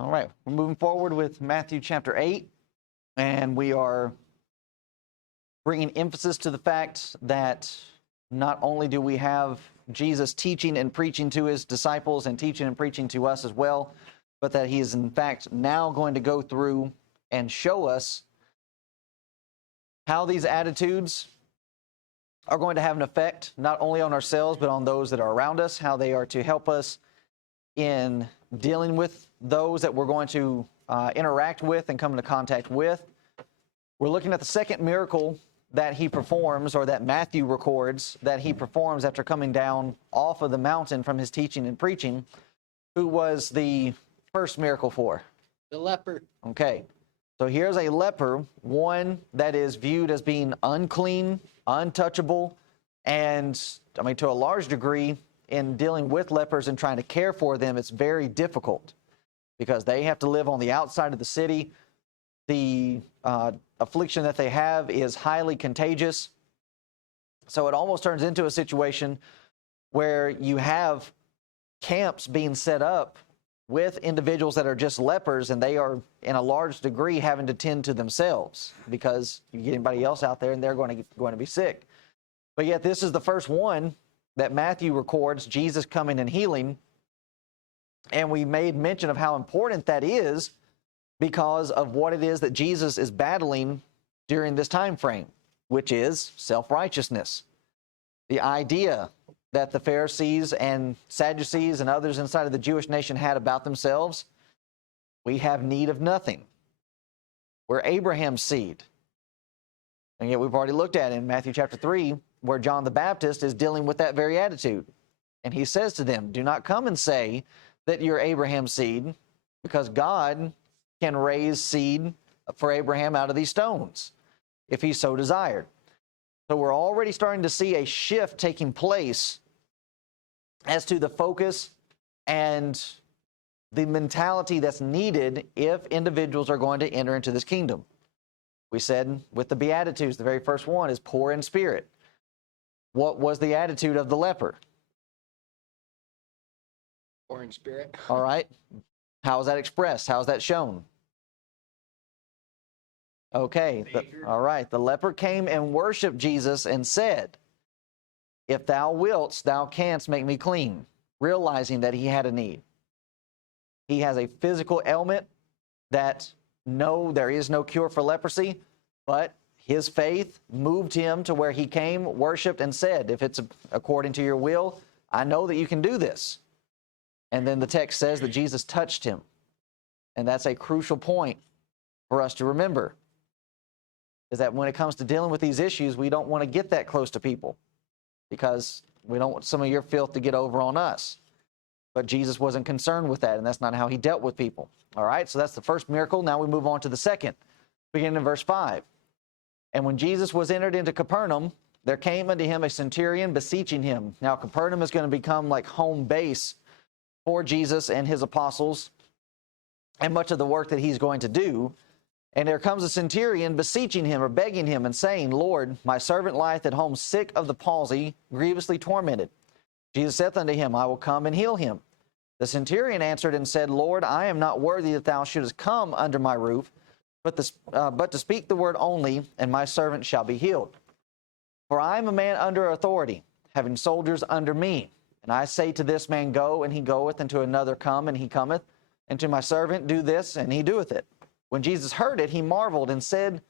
All right, we're moving forward with Matthew chapter 8, and we are bringing emphasis to the fact that not only do we have Jesus teaching and preaching to his disciples and teaching and preaching to us as well, but that he is in fact now going to go through and show us how these attitudes are going to have an effect not only on ourselves but on those that are around us, how they are to help us in dealing with those that we're going to interact with and come into contact with. We're looking at the second miracle that he performs, or that Matthew records that he performs after coming down off of the mountain from his teaching and preaching. Who was the first miracle for? The leper. Okay, so here's a leper, one that is viewed as being unclean, untouchable, and I mean, to a large degree, in dealing with lepers and trying to care for them, it's very difficult because they have to live on the outside of the city. The affliction that they have is highly contagious. So it almost turns into a situation where you have camps being set up with individuals that are just lepers, and they are in a large degree having to tend to themselves because you get anybody else out there and they're going to be sick. But yet this is the first one that Matthew records, Jesus coming and healing. And we made mention of how important that is because of what it is that Jesus is battling during this time frame, which is self-righteousness. The idea that the Pharisees and Sadducees and others inside of the Jewish nation had about themselves: we have need of nothing. We're Abraham's seed. And yet we've already looked at in Matthew chapter 3 where John the Baptist is dealing with that very attitude. And he says to them, do not come and say that you're Abraham's seed, because God can raise seed for Abraham out of these stones if he so desired. So we're already starting to see a shift taking place as to the focus and the mentality that's needed if individuals are going to enter into this kingdom. We said with the Beatitudes, the very first one is poor in spirit. What was the attitude of the leper? Poor in spirit. All right. How is that expressed? How is that shown? Okay. All right. The leper came and worshiped Jesus and said, if thou wilt, thou canst make me clean, realizing that he had a need. He has a physical ailment that no, there is no cure for leprosy, but his faith moved him to where he came, worshiped, and said, if it's according to your will, I know that you can do this. And then the text says that Jesus touched him. And that's a crucial point for us to remember, is that when it comes to dealing with these issues, we don't want to get that close to people because we don't want some of your filth to get over on us. But Jesus wasn't concerned with that, and that's not how he dealt with people. All right, so that's the first miracle. Now we move on to the second, beginning in verse 5. And when Jesus was entered into Capernaum, there came unto him a centurion beseeching him. Now Capernaum is going to become like home base for Jesus and his apostles and much of the work that he's going to do. And there comes a centurion beseeching him or begging him and saying, Lord, my servant lieth at home sick of the palsy, grievously tormented. Jesus saith unto him, I will come and heal him. The centurion answered and said, Lord, I am not worthy that thou shouldest come under my roof, but to speak the word only, and my servant shall be healed. For I am a man under authority, having soldiers under me. And I say to this man, go, and he goeth, and to another, come, and he cometh, and to my servant, do this, and he doeth it. When Jesus heard it, he marveled and said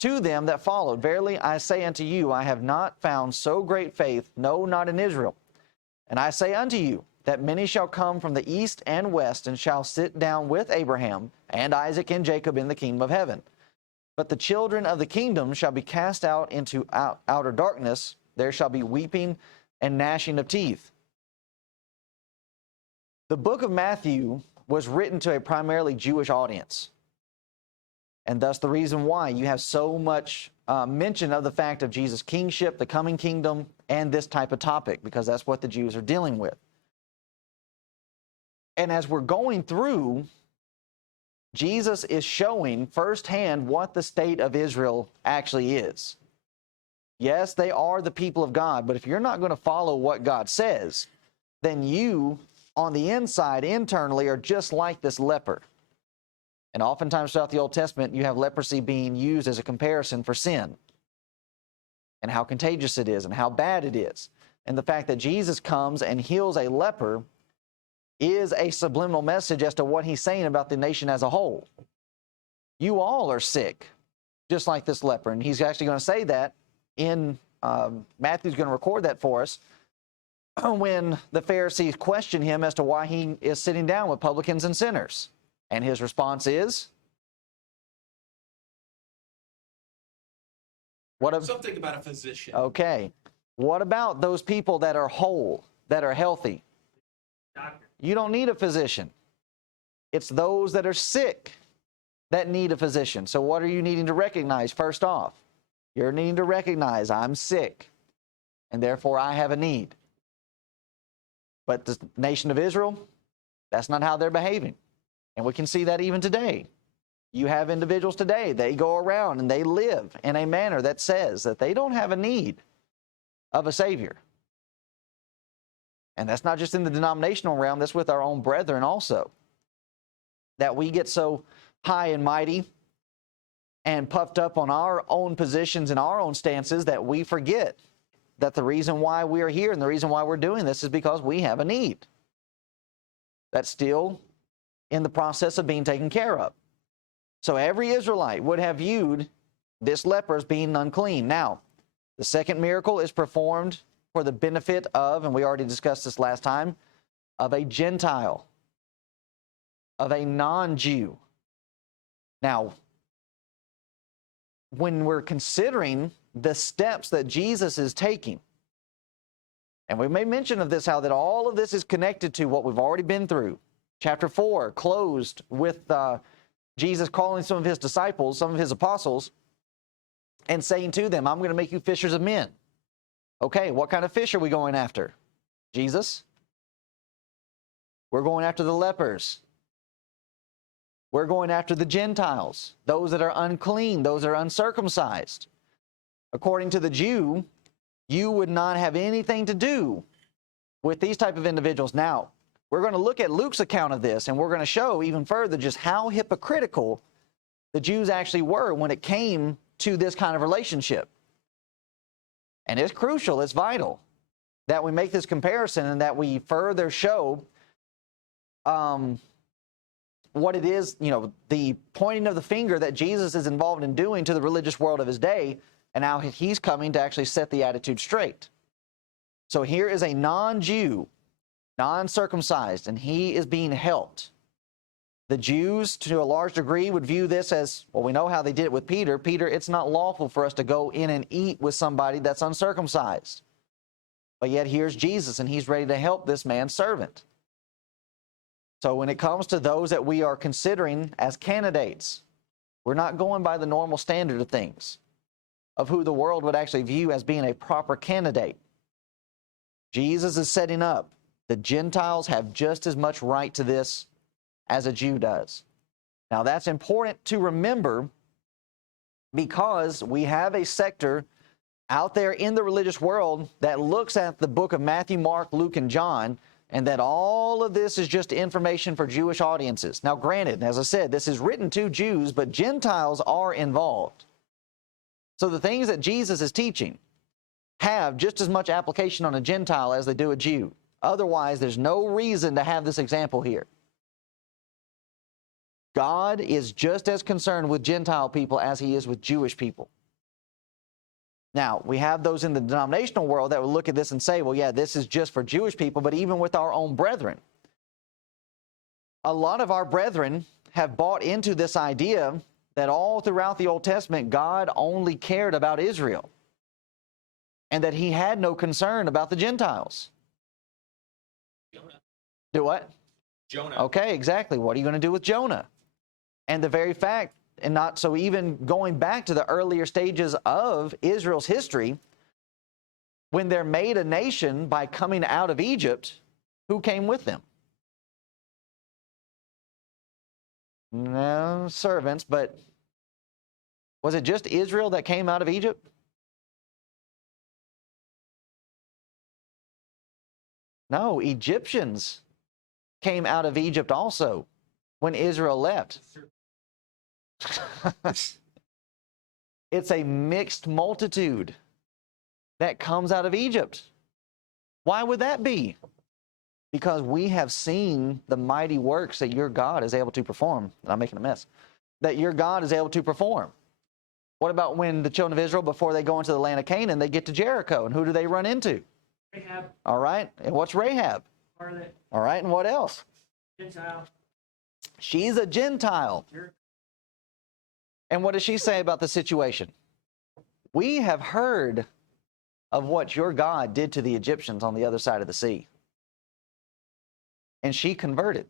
to them that followed, verily I say unto you, I have not found so great faith, no, not in Israel. And I say unto you, that many shall come from the east and west, and shall sit down with Abraham and Isaac and Jacob in the kingdom of heaven. But the children of the kingdom shall be cast out into outer darkness. There shall be weeping and gnashing of teeth. The book of Matthew was written to a primarily Jewish audience. And thus the reason why you have so much mention of the fact of Jesus' kingship, the coming kingdom, and this type of topic, because that's what the Jews are dealing with. And as we're going through, Jesus is showing firsthand what the state of Israel actually is. Yes, they are the people of God, but if you're not going to follow what God says, then you, on the inside, internally, are just like this leper. And oftentimes throughout the Old Testament, you have leprosy being used as a comparison for sin, and how contagious it is and how bad it is. And the fact that Jesus comes and heals a leper is a subliminal message as to what he's saying about the nation as a whole. You all are sick, just like this leper. And he's actually going to say that in, Matthew's going to record that for us, when the Pharisees question him as to why he is sitting down with publicans and sinners. And his response is, something about a physician. Okay. What about those people that are whole, that are healthy? Doctor. You don't need a physician. It's those that are sick that need a physician. So what are you needing to recognize first off? You're needing to recognize I'm sick, and therefore I have a need. But the nation of Israel, that's not how they're behaving. And we can see that even today. You have individuals today, they go around and they live in a manner that says that they don't have a need of a Savior. And that's not just in the denominational realm, that's with our own brethren also. That we get so high and mighty and puffed up on our own positions and our own stances that we forget that the reason why we are here and the reason why we're doing this is because we have a need that's still in the process of being taken care of. So every Israelite would have viewed this leper as being unclean. Now, the second miracle is performed for the benefit of, and we already discussed this last time, of a Gentile, of a non-Jew. Now, when we're considering the steps that Jesus is taking, and we made mention of this, how that all of this is connected to what we've already been through. Chapter 4 closed with Jesus calling some of his disciples, some of his apostles, and saying to them, I'm going to make you fishers of men. Okay, what kind of fish are we going after? Jesus? We're going after the lepers. We're going after the Gentiles, those that are unclean, those that are uncircumcised. According to the Jew, you would not have anything to do with these type of individuals. Now, we're going to look at Luke's account of this, and we're going to show even further just how hypocritical the Jews actually were when it came to this kind of relationship. And it's crucial, it's vital that we make this comparison and that we further show what it is, the pointing of the finger that Jesus is involved in doing to the religious world of his day, and how he's coming to actually set the attitude straight. So here is a non-Jew, non-circumcised, and he is being helped. The Jews, to a large degree, would view this as, well, we know how they did it with Peter. Peter, it's not lawful for us to go in and eat with somebody that's uncircumcised. But yet here's Jesus, and he's ready to help this man's servant. So when it comes to those that we are considering as candidates, we're not going by the normal standard of things, of who the world would actually view as being a proper candidate. Jesus is setting up. The Gentiles have just as much right to this as a Jew does. Now that's important to remember, because we have a sector out there in the religious world that looks at the book of Matthew, Mark, Luke, and John, and that all of this is just information for Jewish audiences. Now granted, as I said, this is written to Jews, but Gentiles are involved. So the things that Jesus is teaching have just as much application on a Gentile as they do a Jew. Otherwise, there's no reason to have this example here. God is just as concerned with Gentile people as he is with Jewish people. Now, we have those in the denominational world that will look at this and say, well, yeah, this is just for Jewish people, but even with our own brethren. A lot of our brethren have bought into this idea that all throughout the Old Testament, God only cared about Israel, and that he had no concern about the Gentiles. Jonah. Do what? Jonah. Okay, exactly. What are you going to do with Jonah? And the very fact, not so even going back to the earlier stages of Israel's history, when they're made a nation by coming out of Egypt, who came with them? No, servants, but was it just Israel that came out of Egypt? No, Egyptians came out of Egypt also when Israel left. It's a mixed multitude that comes out of Egypt. Why would that be? Because we have seen the mighty works that your God is able to perform. I'm making a mess. That your God is able to perform. What about when the children of Israel, before they go into the land of Canaan, they get to Jericho, and who do they run into? Rahab, All right, and what's Rahab? harlot, All right, and what else? Gentile. She's a Gentile. And what does she say about the situation? We have heard of what your God did to the Egyptians on the other side of the sea. And she converted.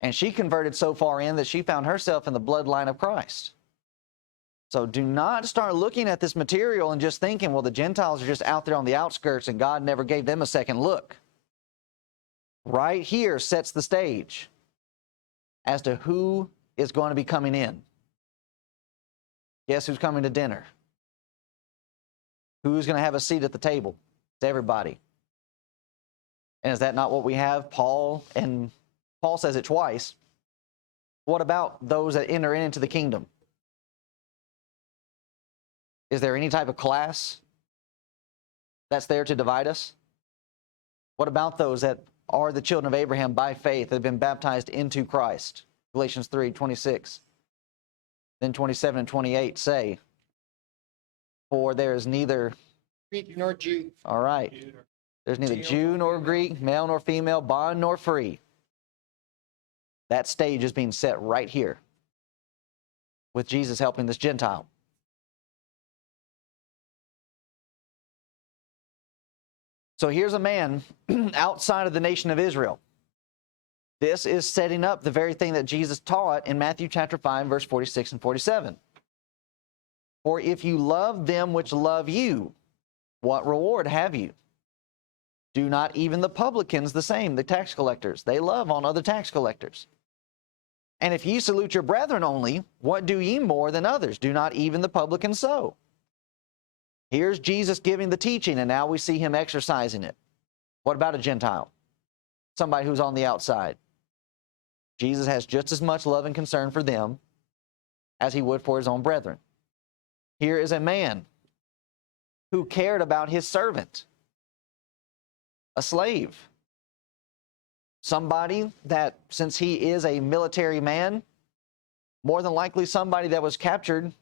And she converted so far in that she found herself in the bloodline of Christ. So do not start looking at this material and just thinking, well, the Gentiles are just out there on the outskirts and God never gave them a second look. Right here sets the stage as to who is going to be coming in. Guess who's coming to dinner? Who's going to have a seat at the table? It's everybody. And is that not what we have? Paul says it twice. What about those that enter into the kingdom? Is there any type of class that's there to divide us? What about those that are the children of Abraham by faith, that have been baptized into Christ? Galatians 3:26. Then 27 and 28 say, for there is neither Greek nor Jew. all right. There's neither Jew nor Greek, male nor female, bond nor free. That stage is being set right here with Jesus helping this Gentile. So here's a man outside of the nation of Israel. This is setting up the very thing that Jesus taught in Matthew chapter 5, verse 46 and 47. For if you love them which love you, what reward have you? Do not even the publicans the same, the tax collectors? They love on other tax collectors. And if ye salute your brethren only, what do ye more than others? Do not even the publicans so? Here's Jesus giving the teaching, and now we see him exercising it. What about a Gentile? Somebody who's on the outside. Jesus has just as much love and concern for them as he would for his own brethren. Here is a man who cared about his servant, a slave. Somebody that, since he is a military man, more than likely somebody that was captured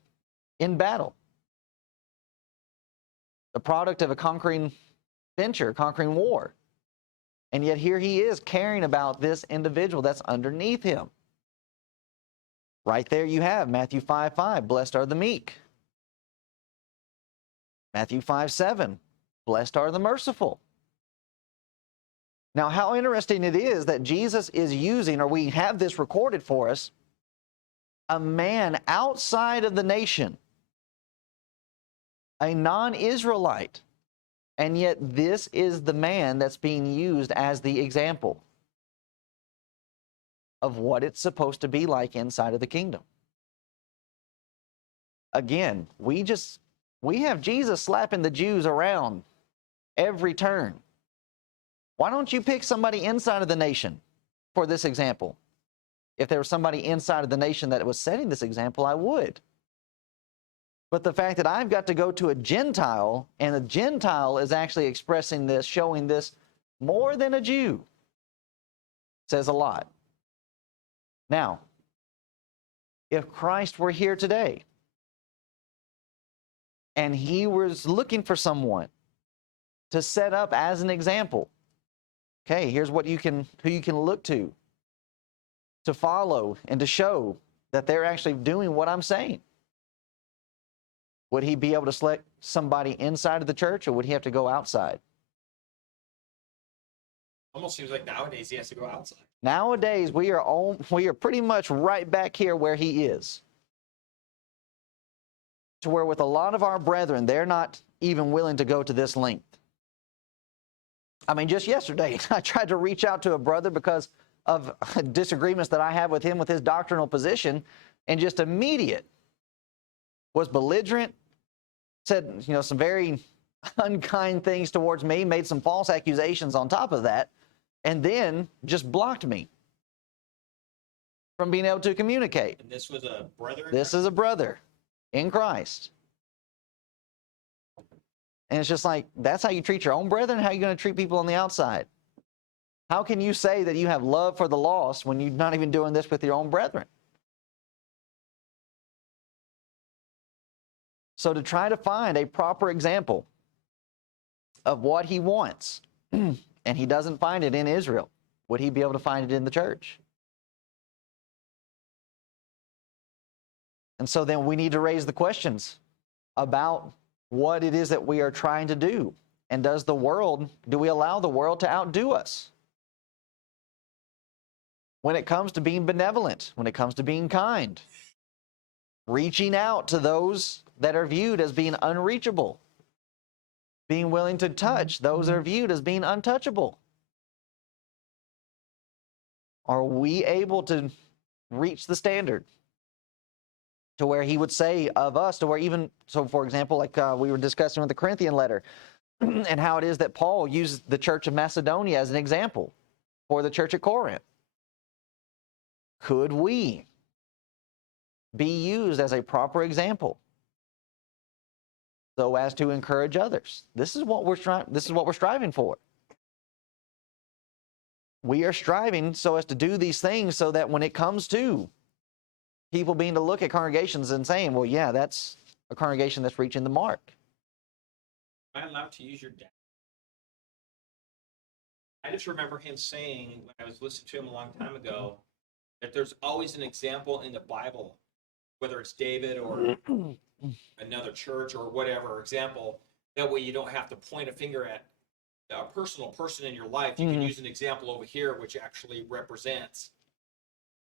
in battle. The product of a conquering venture, conquering war. And yet here he is caring about this individual that's underneath him. Right there you have Matthew 5:5, blessed are the meek. Matthew 5:7, blessed are the merciful. Now, how interesting it is that Jesus is using, or we have this recorded for us, a man outside of the nation, a non-Israelite, and yet this is the man that's being used as the example of what it's supposed to be like inside of the kingdom. Again, we have Jesus slapping the Jews around every turn. Why don't you pick somebody inside of the nation for this example? If there was somebody inside of the nation that was setting this example, I would. But the fact that I've got to go to a Gentile, and a Gentile is actually expressing this, showing this more than a Jew, says a lot. Now, if Christ were here today, and he was looking for someone to set up as an example, okay, here's who you can look to follow and to show that they're actually doing what I'm saying. Would he be able to select somebody inside of the church, or would he have to go outside? Almost seems like nowadays he has to go outside. Nowadays, we are pretty much right back here where he is. to where with a lot of our brethren, they're not even willing to go to this length. I mean, just yesterday, I tried to reach out to a brother because of disagreements that I have with him with his doctrinal position, and just immediate was belligerent, said, some very unkind things towards me, made some false accusations on top of that, and then just blocked me from being able to communicate. And this was a brother? This is a brother in Christ. And it's just like, that's how you treat your own brethren? How are you going to treat people on the outside? How can you say that you have love for the lost when you're not even doing this with your own brethren? So to try to find a proper example of what he wants, and he doesn't find it in Israel, would he be able to find it in the church? And so then we need to raise the questions about what it is that we are trying to do. And do we allow the world to outdo us? When it comes to being benevolent, when it comes to being kind, reaching out to those that are viewed as being unreachable, being willing to touch those that are viewed as being untouchable. Are we able to reach the standard to where he would say of us, to where even, so for example, like we were discussing with the Corinthian letter, and how it is that Paul uses the church of Macedonia as an example for the church at Corinth. Could we be used as a proper example so as to encourage others? This is what we're striving for. We are striving so as to do these things so that when it comes to people being to look at congregations and saying, well, yeah, that's a congregation that's reaching the mark. Am I allowed to use your dad? I just remember him saying, when I was listening to him a long time ago, that there's always an example in the Bible, whether it's David or another church or whatever example. That way you don't have to point a finger at a personal person in your life. You can use an example over here, which actually represents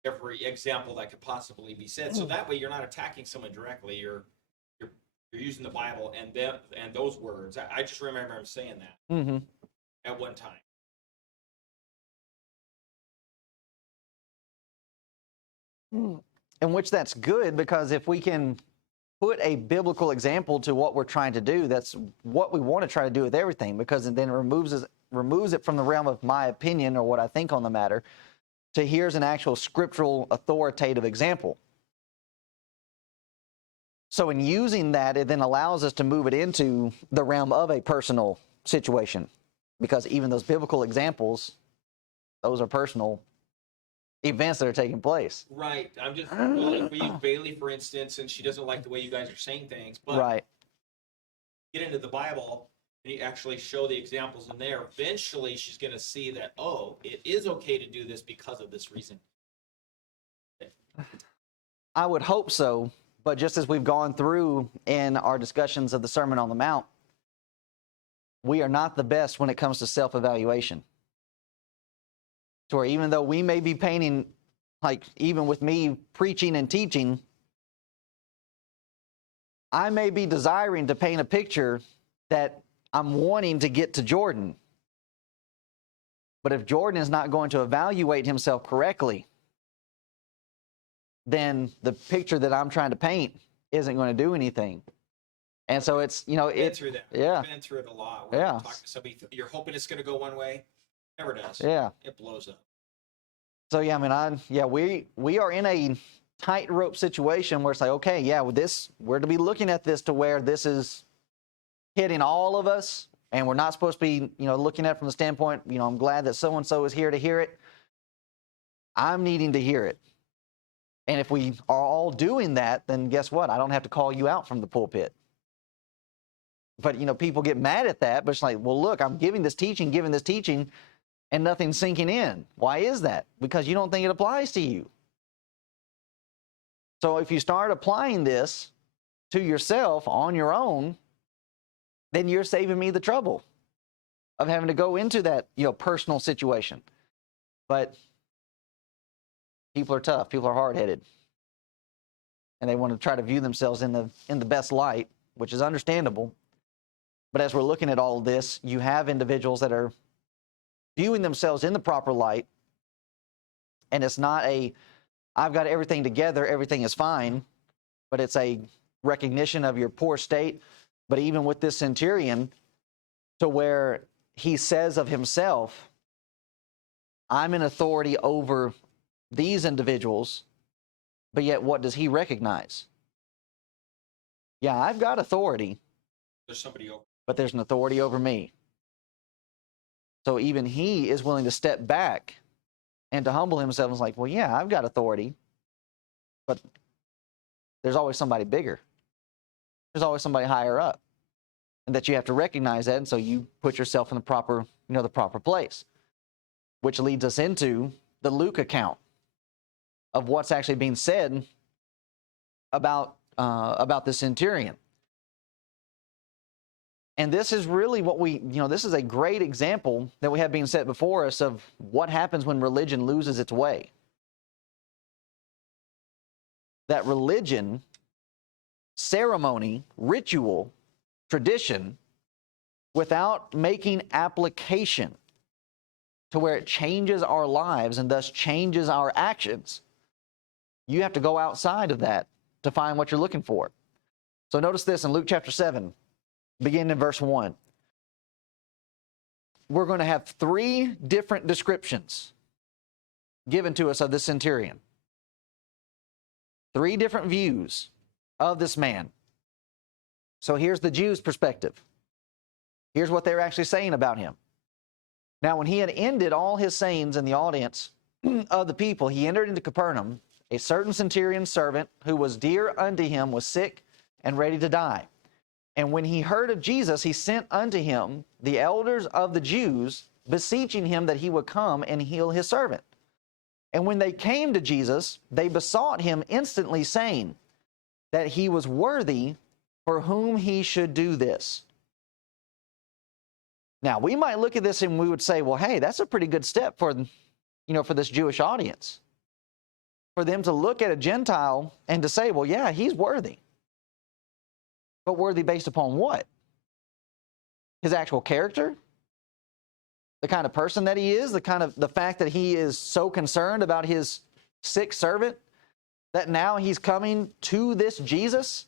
every example that could possibly be said. So that way you're not attacking someone directly. You're using the Bible and those words. I just remember him saying that at one time. In which that's good, because if we can put a biblical example to what we're trying to do, that's what we want to try to do with everything, because it then removes it from the realm of my opinion or what I think on the matter to here's an actual scriptural authoritative example. So in using that, it then allows us to move it into the realm of a personal situation, because even those biblical examples, those are personal events that are taking place. Right. I'm just, well, if we use Bailey, for instance, and she doesn't like the way you guys are saying things, but Right. get into the Bible and you actually show the examples in there, eventually she's going to see that, oh, it is okay to do this because of this reason. I would hope so, but just as we've gone through in our discussions of the Sermon on the Mount, we are not the best when it comes to self-evaluation. To where even though we may be painting, like even with me preaching and teaching, I may be desiring to paint a picture that I'm wanting to get to Jordan. But if Jordan is not going to evaluate himself correctly, then the picture that I'm trying to paint isn't going to do anything. And so it's, Been through that. Yeah. Been through it a lot. Where Yeah. you talk to somebody, you're hoping it's going to go one way. Never does. Yeah. It blows up. So yeah, I mean, we are in a tightrope situation where it's like, okay, yeah, with this, we're to be looking at this to where this is hitting all of us, and we're not supposed to be, looking at it from the standpoint, I'm glad that so-and-so is here to hear it. I'm needing to hear it. And if we are all doing that, then guess what? I don't have to call you out from the pulpit. But, people get mad at that, but it's like, well, look, I'm giving this teaching, and nothing's sinking in. Why is that? Because you don't think it applies to you. So if you start applying this to yourself on your own, then you're saving me the trouble of having to go into that, personal situation. But people are tough. People are hard-headed. and they want to try to view themselves in the best light, which is understandable. But as we're looking at all of this, you have individuals that are viewing themselves in the proper light, and it's not a, I've got everything together, everything is fine, but it's a recognition of your poor state. But even with this centurion, to where he says of himself, I'm in authority over these individuals, but yet what does he recognize? Yeah, I've got authority. There's somebody over. But there's an authority over me. So even he is willing to step back and to humble himself and is like, well, yeah, I've got authority, but there's always somebody bigger. There's always somebody higher up. And that you have to recognize that, and so you put yourself in the proper, the proper place. Which leads us into the Luke account of what's actually being said about the centurion. And this is really what this is a great example that we have being set before us of what happens when religion loses its way. That religion, ceremony, ritual, tradition, without making application to where it changes our lives and thus changes our actions, you have to go outside of that to find what you're looking for. So notice this in Luke chapter 7. Beginning in verse 1. We're going to have 3 different descriptions given to us of this centurion. 3 different views of this man. So here's the Jews' perspective. Here's what they're actually saying about him. Now, when he had ended all his sayings in the audience of the people, he entered into Capernaum. A certain centurion's servant, who was dear unto him, was sick and ready to die. And when he heard of Jesus, he sent unto him the elders of the Jews, beseeching him that he would come and heal his servant. And when they came to Jesus, they besought him instantly, saying that he was worthy for whom he should do this. Now, we might look at this and we would say, well, hey, that's a pretty good step for this Jewish audience. For them to look at a Gentile and to say, well, yeah, he's worthy. But worthy based upon what? His actual character? The kind of person that he is? The fact that he is so concerned about his sick servant that now he's coming to this Jesus?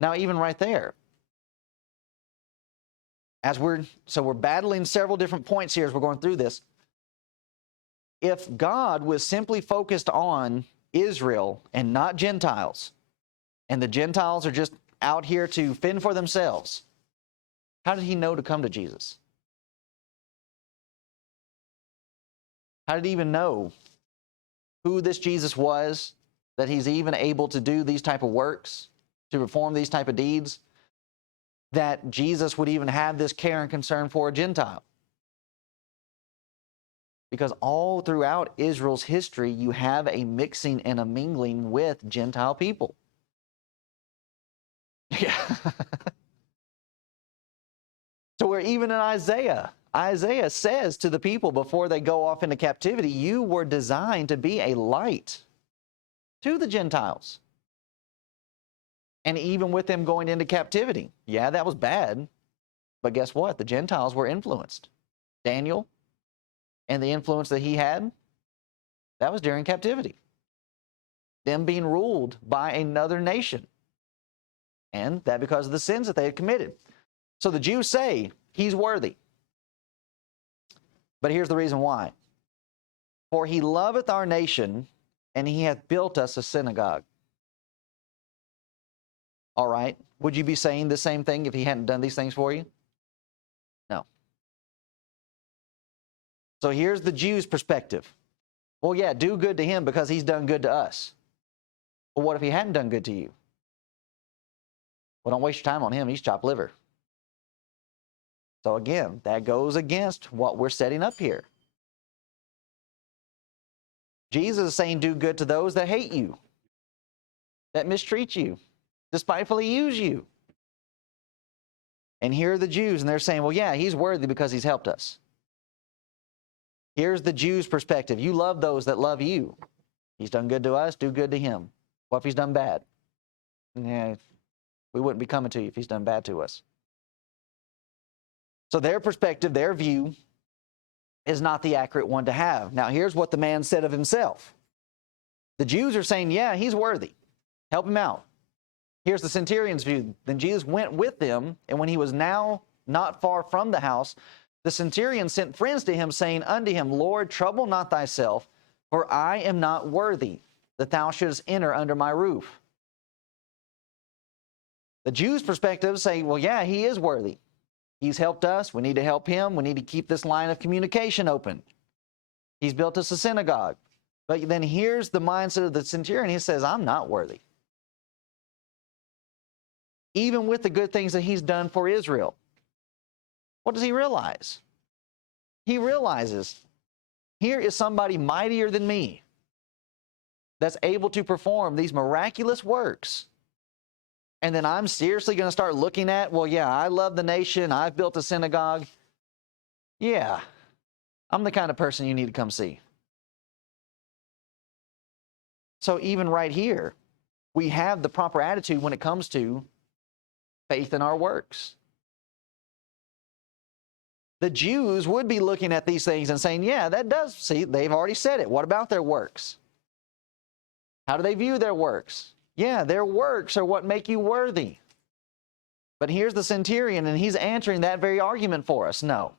Now, even right there. We're battling several different points here as we're going through this. If God was simply focused on Israel and not Gentiles, and the Gentiles are just out here to fend for themselves, how did he know to come to Jesus? How did he even know who this Jesus was, that he's even able to do these type of works, to perform these type of deeds, that Jesus would even have this care and concern for a Gentile? Because all throughout Israel's history, you have a mixing and a mingling with Gentile people. Yeah. So where even in Isaiah says to the people before they go off into captivity, you were designed to be a light to the Gentiles. And even with them going into captivity, yeah, that was bad. But guess what? The Gentiles were influenced. Daniel and the influence that he had, that was during captivity. Them being ruled by another nation. And that because of the sins that they had committed. So the Jews say, he's worthy. But here's the reason why. For he loveth our nation, and he hath built us a synagogue. All right. Would you be saying the same thing if he hadn't done these things for you? No. So here's the Jews' perspective. Well, yeah, do good to him because he's done good to us. Well, what if he hadn't done good to you? Well, don't waste your time on him. He's chopped liver. So again, that goes against what we're setting up here. Jesus is saying do good to those that hate you, that mistreat you, despitefully use you. And here are the Jews, and they're saying, well, yeah, he's worthy because he's helped us. Here's the Jews' perspective. You love those that love you. He's done good to us, do good to him. What if he's done bad? Yeah, we wouldn't be coming to you if he's done bad to us. So their perspective, their view, is not the accurate one to have. Now, here's what the man said of himself. The Jews are saying, yeah, he's worthy. Help him out. Here's the centurion's view. Then Jesus went with them, and when he was now not far from the house, the centurion sent friends to him, saying unto him, Lord, trouble not thyself, for I am not worthy that thou shouldest enter under my roof. The Jews' perspective say, well, yeah, he is worthy. He's helped us. We need to help him. We need to keep this line of communication open. He's built us a synagogue. But then here's the mindset of the centurion. He says, I'm not worthy. Even with the good things that he's done for Israel. What does he realize? He realizes, here is somebody mightier than me that's able to perform these miraculous works. And then I'm seriously going to start looking at, well, yeah, I love the nation. I've built a synagogue. Yeah, I'm the kind of person you need to come see. So even right here, we have the proper attitude when it comes to faith in our works. The Jews would be looking at these things and saying, yeah, that does, see, they've already said it. What about their works? How do they view their works? Yeah, their works are what make you worthy. But here's the centurion, and he's answering that very argument for us. No.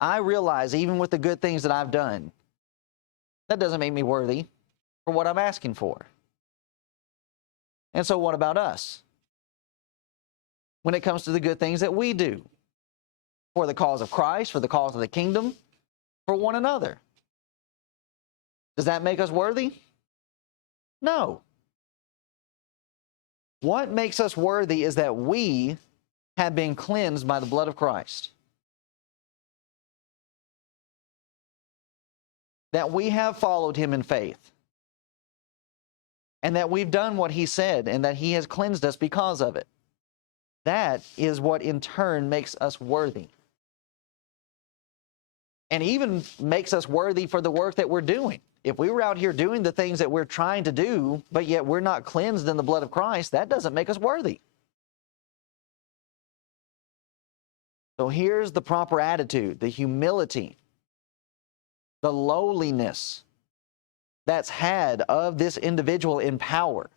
I realize, even with the good things that I've done, that doesn't make me worthy for what I'm asking for. And so what about us? When it comes to the good things that we do for the cause of Christ, for the cause of the kingdom, for one another. Does that make us worthy? No. What makes us worthy is that we have been cleansed by the blood of Christ. That we have followed him in faith. And that we've done what he said, and that he has cleansed us because of it. That is what in turn makes us worthy. And even makes us worthy for the work that we're doing. If we were out here doing the things that we're trying to do, but yet we're not cleansed in the blood of Christ, that doesn't make us worthy. So here's the proper attitude, the humility, the lowliness that's had of this individual in power.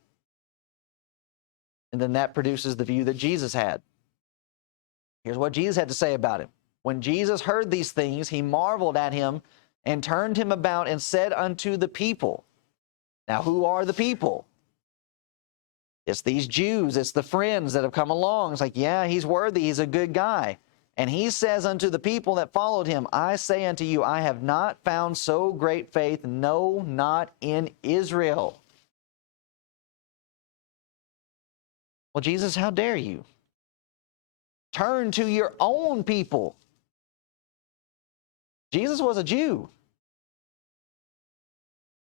And then that produces the view that Jesus had. Here's what Jesus had to say about him. When Jesus heard these things, he marveled at him and turned him about and said unto the people. Now, who are the people? It's these Jews. It's the friends that have come along. It's like, yeah, he's worthy. He's a good guy. And he says unto the people that followed him, I say unto you, I have not found so great faith, no, not in Israel. Well, Jesus, how dare you? Turn to your own people. Jesus was a Jew.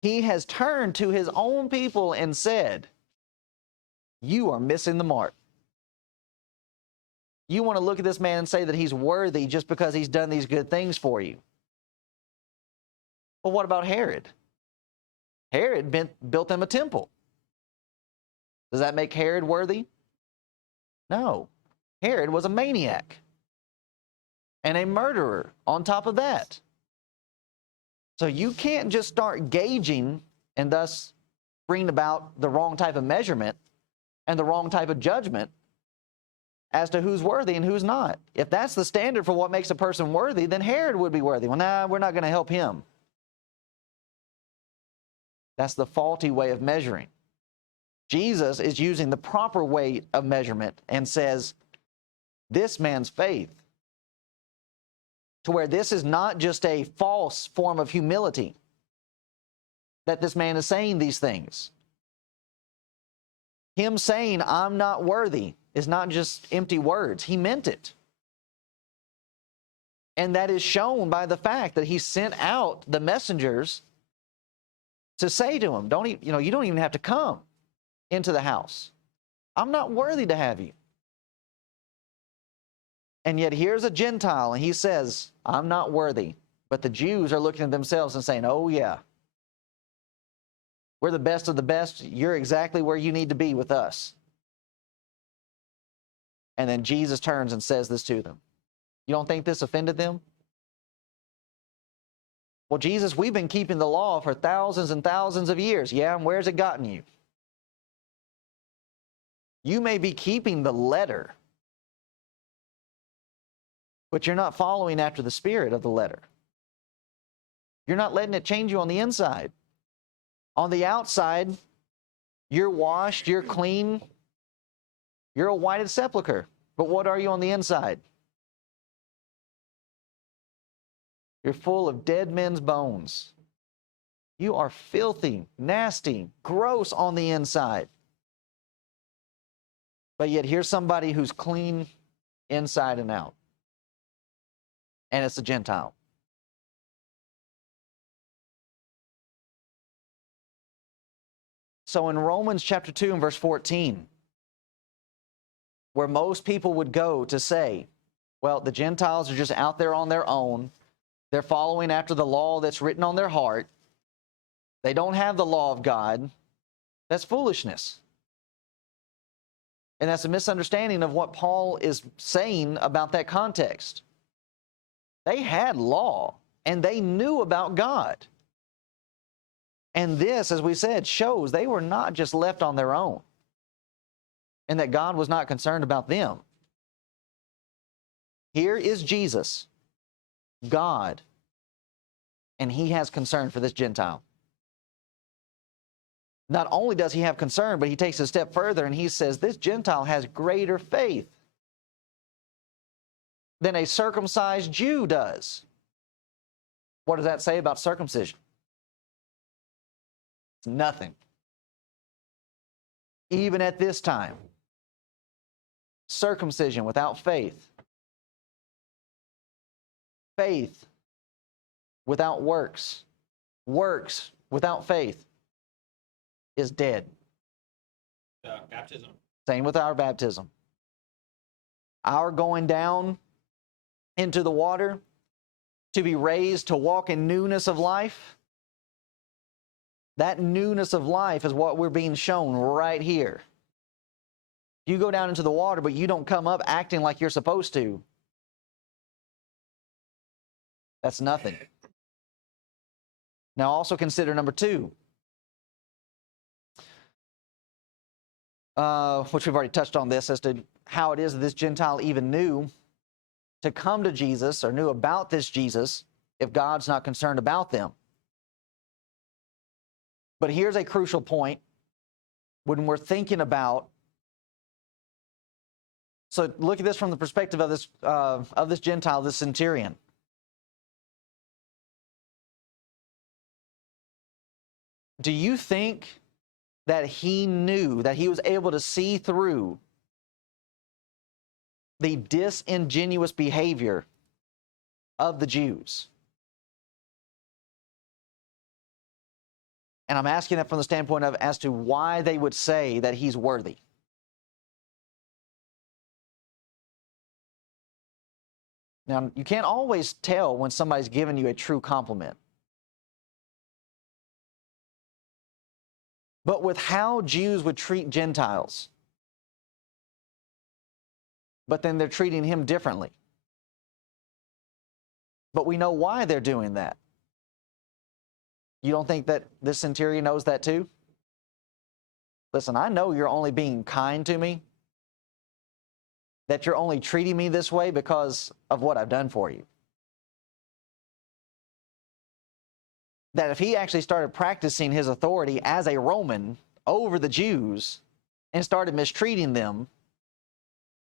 He has turned to his own people and said, you are missing the mark. You want to look at this man and say that he's worthy just because he's done these good things for you. Well, what about Herod? Herod built him a temple. Does that make Herod worthy? No. Herod was a maniac and a murderer on top of that. So you can't just start gauging and thus bring about the wrong type of measurement and the wrong type of judgment as to who's worthy and who's not. If that's the standard for what makes a person worthy, then Herod would be worthy. Well, nah, we're not going to help him. That's the faulty way of measuring. Jesus is using the proper way of measurement and says, this man's faith, to where this is not just a false form of humility, that this man is saying these things. Him saying, I'm not worthy, is not just empty words. He meant it. And that is shown by the fact that he sent out the messengers to say to him, you don't even have to come into the house. I'm not worthy to have you. And yet here's a Gentile, and he says, I'm not worthy. But the Jews are looking at themselves and saying, oh yeah, We're the best of the best. You're exactly where you need to be with us. And then Jesus turns and says this to them. You don't think this offended them? Well, Jesus, we've been keeping the law for thousands and thousands of years. Yeah, and where's it gotten you? You may be keeping the letter, but you're not following after the spirit of the letter. You're not letting it change you on the inside. On the outside, you're washed, you're clean, you're a whited sepulcher. But what are you on the inside? You're full of dead men's bones. You are filthy, nasty, gross on the inside. But yet here's somebody who's clean inside and out. And it's a Gentile. So in Romans chapter 2 and verse 14, where most people would go to say, well, the Gentiles are just out there on their own. They're following after the law that's written on their heart. They don't have the law of God. That's foolishness. And that's a misunderstanding of what Paul is saying about that context. They had law, and they knew about God. And this, as we said, shows they were not just left on their own, and that God was not concerned about them. Here is Jesus, God, and he has concern for this Gentile. Not only does he have concern, but he takes a step further and he says this Gentile has greater faith than a circumcised Jew does. What does that say about circumcision? It's nothing. Even at this time, circumcision without faith, faith without works, works without faith is dead. Baptism. Same with our baptism. Our going down into the water to be raised to walk in newness of life, that newness of life is what we're being shown right here. You go down into the water, but you don't come up acting like you're supposed to. That's nothing. Now also consider number 2. Which we've already touched on this as to how it is that this Gentile even knew to come to Jesus or knew about this Jesus if God's not concerned about them. But here's a crucial point when we're thinking about, so look at this from the perspective of this Gentile, this centurion. Do you think that he knew, that he was able to see through the disingenuous behavior of the Jews? And I'm asking that from the standpoint of as to why they would say that he's worthy. Now, you can't always tell when somebody's giving you a true compliment. But with how Jews would treat Gentiles, but then they're treating him differently. But we know why they're doing that. You don't think that this centurion knows that too? Listen, I know you're only being kind to me, that you're only treating me this way because of what I've done for you. That if he actually started practicing his authority as a Roman over the Jews and started mistreating them,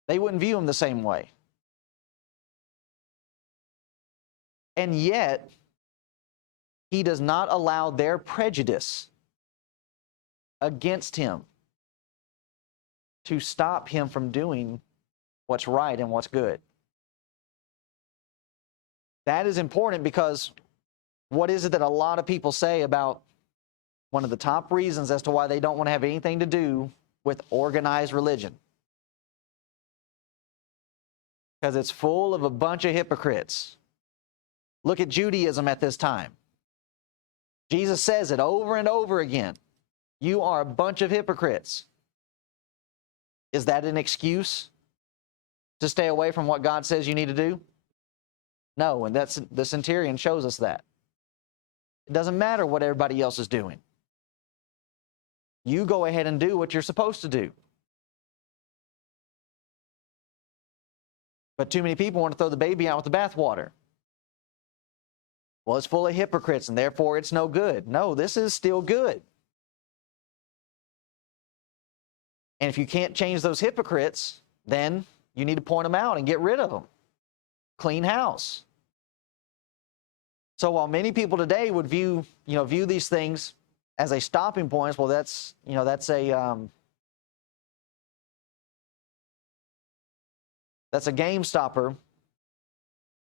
they wouldn't view him the same way. And yet, he does not allow their prejudice against him to stop him from doing what's right and what's good. That is important because what is it that a lot of people say about one of the top reasons as to why they don't want to have anything to do with organized religion? Because it's full of a bunch of hypocrites. Look at Judaism at this time. Jesus says it over and over again. You are a bunch of hypocrites. Is that an excuse to stay away from what God says you need to do? No, and that's the centurion shows us that. It doesn't matter what everybody else is doing. You go ahead and do what you're supposed to do. But too many people want to throw the baby out with the bathwater. Well, it's full of hypocrites, and therefore it's no good. No, this is still good. And if you can't change those hypocrites, then you need to point them out and get rid of them. Clean house. So while many people today would view these things as a stopping point, well, that's a game stopper.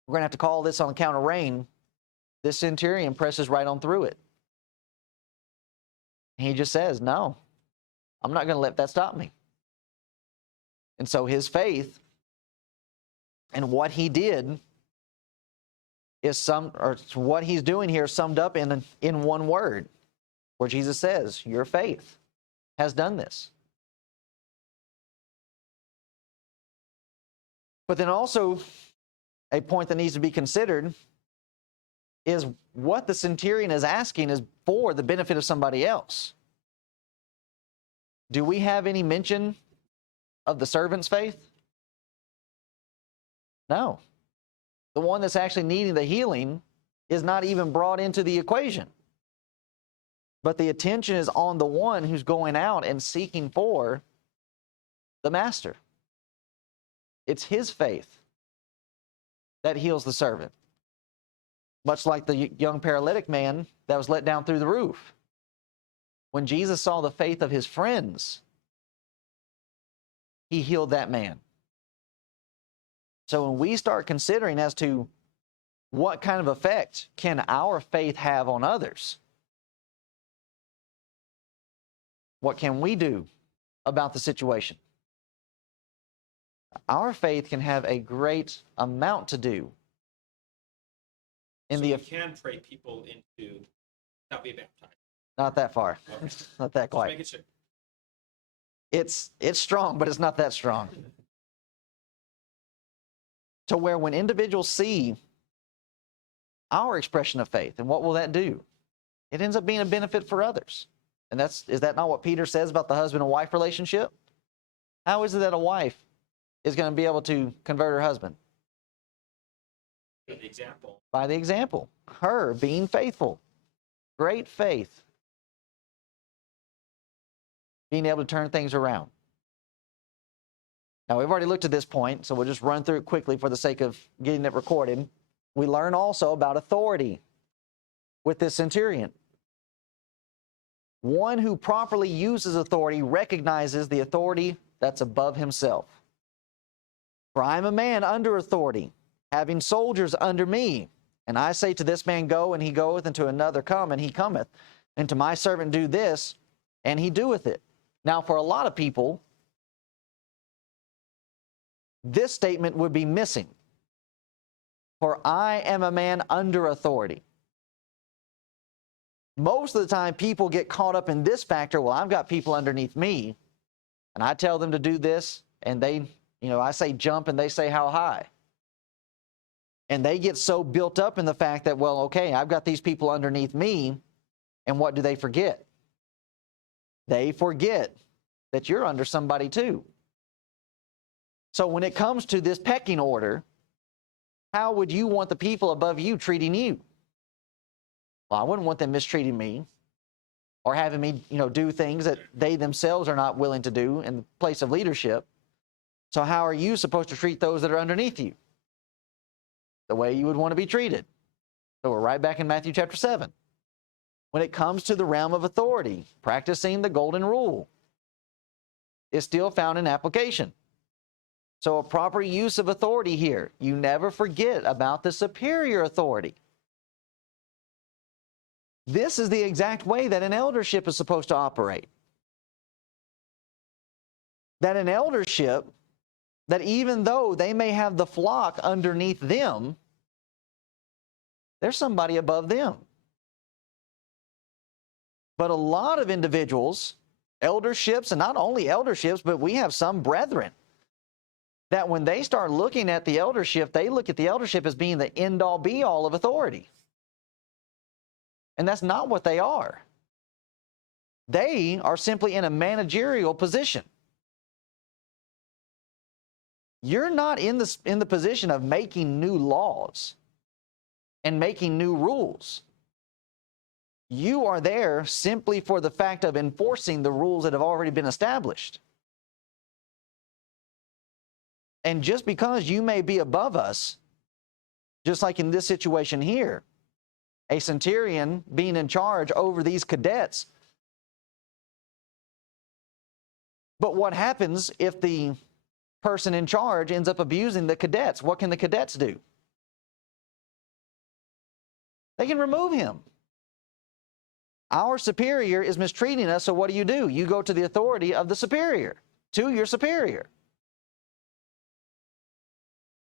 We're going to have to call this on account of rain. This centurion presses right on through it. He just says, no, I'm not going to let that stop me. And so his faith and what he did is what he's doing here is summed up in one word, where Jesus says, your faith has done this. But then also, a point that needs to be considered is what the centurion is asking is for the benefit of somebody else. Do we have any mention of the servant's faith? No. The one that's actually needing the healing is not even brought into the equation. But the attention is on the one who's going out and seeking for the master. It's his faith that heals the servant. Much like the young paralytic man that was let down through the roof. When Jesus saw the faith of his friends, he healed that man. So when we start considering as to what kind of effect can our faith have on others, what can we do about the situation? Our faith can have a great amount to do. So you can pray people into not being baptized. Not that far. Okay. Not that Just quite. making sure. It's strong, but it's not that strong. To where when individuals see our expression of faith, and what will that do? It ends up being a benefit for others. And is that not what Peter says about the husband and wife relationship? How is it that a wife is going to be able to convert her husband? The example. By the example. Her being faithful. Great faith. Being able to turn things around. Now, we've already looked at this point, so we'll just run through it quickly for the sake of getting it recorded. We learn also about authority with this centurion. One who properly uses authority recognizes the authority that's above himself. For I am a man under authority, having soldiers under me. And I say to this man, go, and he goeth, and to another, come, and he cometh. And to my servant, do this, and he doeth it. Now, for a lot of people, this statement would be missing. For I am a man under authority. Most of the time, people get caught up in this factor. Well, I've got people underneath me, and I tell them to do this, and they, I say jump, and they say how high. And they get so built up in the fact that, well, okay, I've got these people underneath me, and what do they forget? They forget that you're under somebody too. So when it comes to this pecking order, how would you want the people above you treating you? Well, I wouldn't want them mistreating me or having me, do things that they themselves are not willing to do in the place of leadership. So how are you supposed to treat those that are underneath you? The way you would want to be treated. So we're right back in Matthew chapter 7. When it comes to the realm of authority, practicing the golden rule is still found in application. So a proper use of authority here. You never forget about the superior authority. This is the exact way that an eldership is supposed to operate. That an eldership, that even though they may have the flock underneath them, there's somebody above them. But a lot of individuals, elderships, and not only elderships, but we have some brethren that when they start looking at the eldership, they look at the eldership as being the end-all be-all of authority. And that's not what they are. They are simply in a managerial position. You're not in the position of making new laws and making new rules. You are there simply for the fact of enforcing the rules that have already been established. And just because you may be above us, just like in this situation here, a centurion being in charge over these cadets. But what happens if the person in charge ends up abusing the cadets? What can the cadets do? They can remove him. Our superior is mistreating us, so what do? You go to the authority of the superior, to your superior.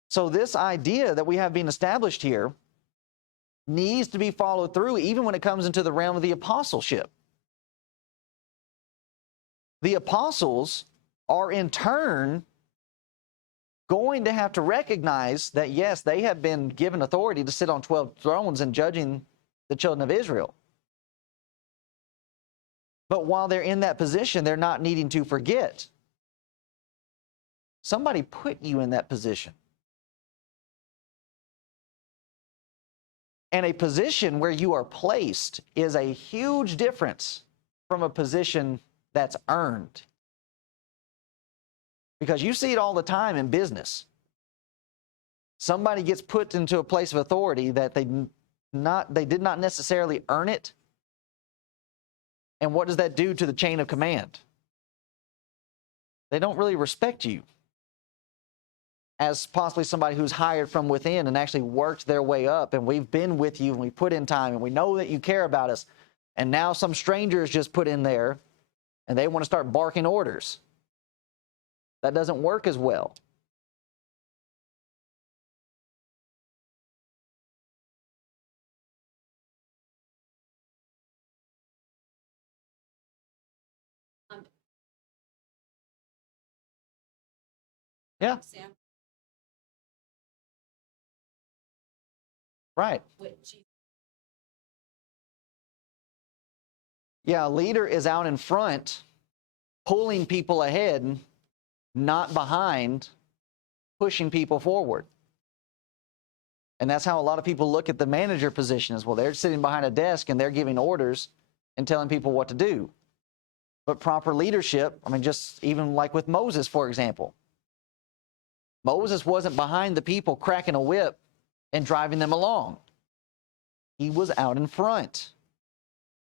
So this idea that we have been established here needs to be followed through even when it comes into the realm of the apostleship. The apostles are in turn going to have to recognize that, yes, they have been given authority to sit on 12 thrones and judging the children of Israel. But while they're in that position, they're not needing to forget. Somebody put you in that position. And a position where you are placed is a huge difference from a position that's earned. Because you see it all the time in business. Somebody gets put into a place of authority that they did not necessarily earn it. And what does that do to the chain of command? They don't really respect you as possibly somebody who's hired from within and actually worked their way up, and we've been with you and we put in time and we know that you care about us, and now some strangers just put in there and they want to start barking orders. That doesn't work as well. Yeah. Sam, Right. which Yeah, a leader is out in front, pulling people ahead, not behind, pushing people forward. And that's how a lot of people look at the manager position as well. They're sitting behind a desk and they're giving orders and telling people what to do. But proper leadership, I mean, just even like with Moses, for example. Moses wasn't behind the people cracking a whip and driving them along. He was out in front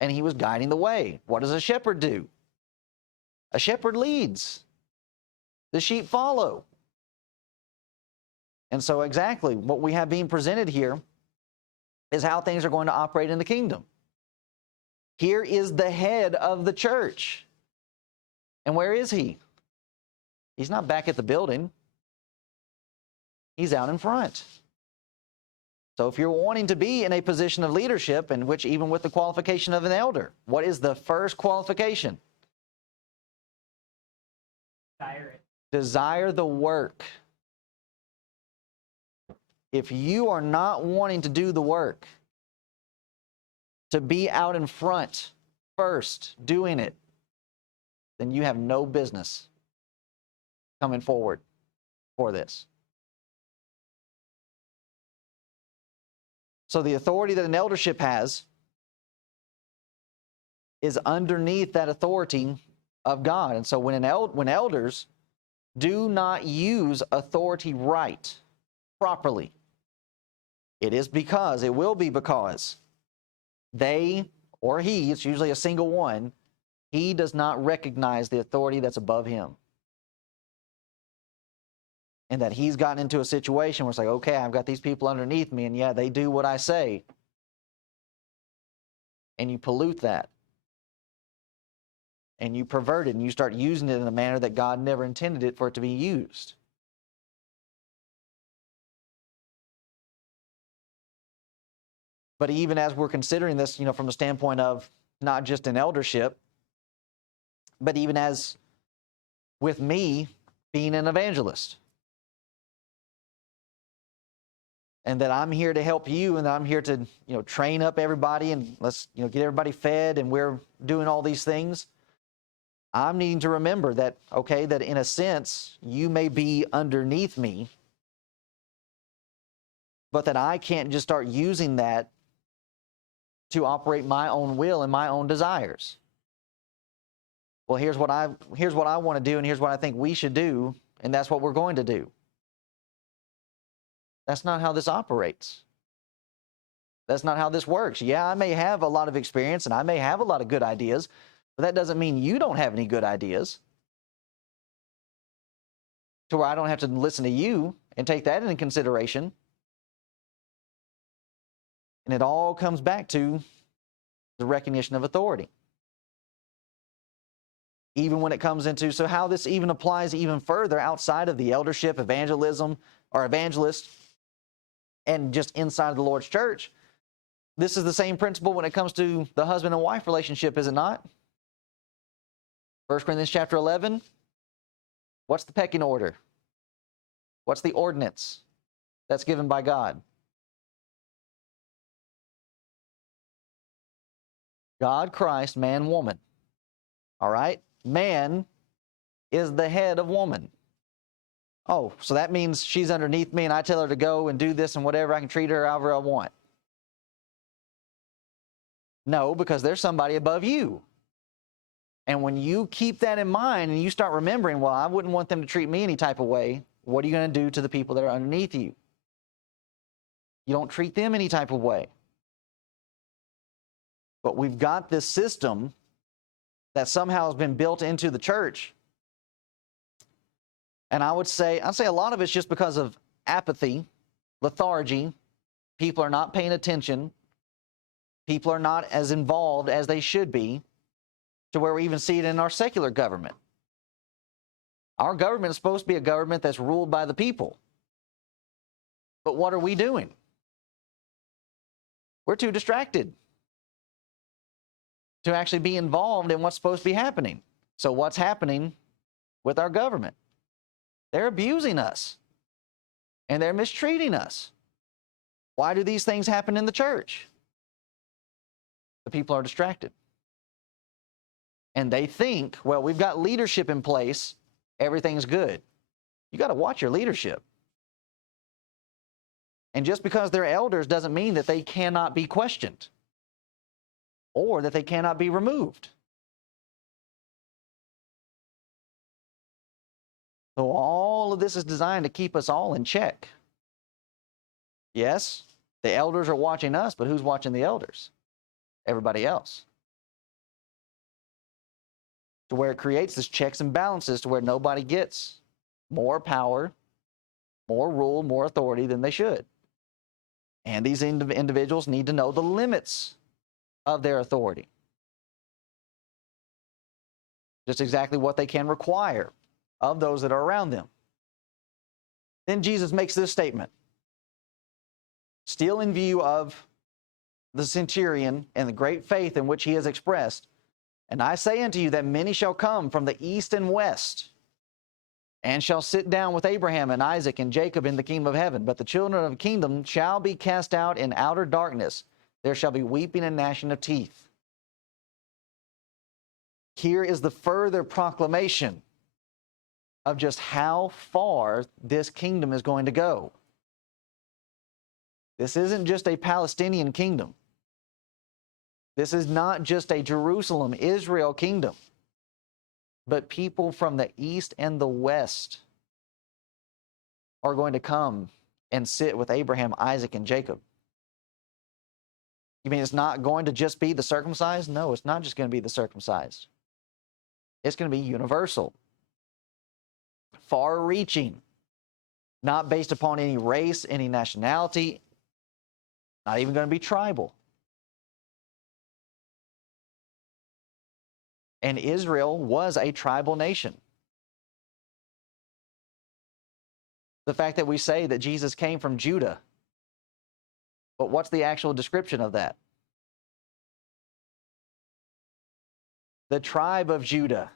and he was guiding the way. What does a shepherd do? A shepherd leads. The sheep follow. And so exactly what we have being presented here is how things are going to operate in the kingdom. Here is the head of the church. And where is he? He's not back at the building. He's out in front. So if you're wanting to be in a position of leadership, in which even with the qualification of an elder, what is the first qualification? Desire it. Desire the work. If you are not wanting to do the work, to be out in front first, doing it, then you have no business coming forward for this. So the authority that an eldership has is underneath that authority of God. And so when elders do not use authority right, properly, it will be because they or he, it's usually a single one, he does not recognize the authority that's above him. And that he's gotten into a situation where it's like, okay, I've got these people underneath me, and yeah, they do what I say. And you pollute that. And you pervert it, and you start using it in a manner that God never intended it for it to be used. But even as we're considering this, from the standpoint of not just in eldership, but even as with me being an evangelist. And that I'm here to help you, and that I'm here to, train up everybody, and let's, get everybody fed, and we're doing all these things. I'm needing to remember that, okay, that in a sense, you may be underneath me, but that I can't just start using that to operate my own will and my own desires. Well, here's what I want to do, and here's what I think we should do, and that's what we're going to do. That's not how this operates. That's not how this works. Yeah, I may have a lot of experience and I may have a lot of good ideas, but that doesn't mean you don't have any good ideas. To where I don't have to listen to you and take that into consideration. And it all comes back to the recognition of authority. Even when it comes into, so how this even applies even further outside of the eldership, evangelism, or evangelist, and just inside the Lord's church. This is the same principle when it comes to the husband and wife relationship, is it not? 1 Corinthians chapter 11. What's the pecking order? What's the ordinance that's given by God? God, Christ, man, woman. All right? Man is the head of woman. Oh, so that means she's underneath me and I tell her to go and do this and whatever. I can treat her however I want. No, because there's somebody above you. And when you keep that in mind and you start remembering, well, I wouldn't want them to treat me any type of way, what are you going to do to the people that are underneath you? You don't treat them any type of way. But we've got this system that somehow has been built into the church. And I'd say a lot of it's just because of apathy, lethargy. People are not paying attention. People are not as involved as they should be, to where we even see it in our secular government. Our government is supposed to be a government that's ruled by the people. But what are we doing? We're too distracted to actually be involved in what's supposed to be happening. So what's happening with our government? They're abusing us, and they're mistreating us. Why do these things happen in the church? The people are distracted. And they think, well, we've got leadership in place, everything's good. You got to watch your leadership. And just because they're elders doesn't mean that they cannot be questioned or that they cannot be removed. So all of this is designed to keep us all in check. Yes, the elders are watching us, but who's watching the elders? Everybody else. To where it creates this checks and balances to where nobody gets more power, more rule, more authority than they should. And these individuals need to know the limits of their authority. Just exactly what they can require of those that are around them. Then Jesus makes this statement, still in view of the centurion and the great faith in which he has expressed. And I say unto you that many shall come from the east and west, and shall sit down with Abraham and Isaac and Jacob in the kingdom of heaven. But the children of the kingdom shall be cast out in outer darkness. There shall be weeping and gnashing of teeth. Here is the further proclamation of just how far this kingdom is going to go. This isn't just a Palestinian kingdom. This is not just a Jerusalem, Israel kingdom, but people from the east and the west are going to come and sit with Abraham, Isaac, and Jacob. You mean it's not going to just be the circumcised? No, it's not just going to be the circumcised. It's going to be universal, far-reaching, not based upon any race, any nationality, not even going to be tribal. And Israel was a tribal nation. The fact that we say that Jesus came from Judah, but what's the actual description of that? the tribe of Judah.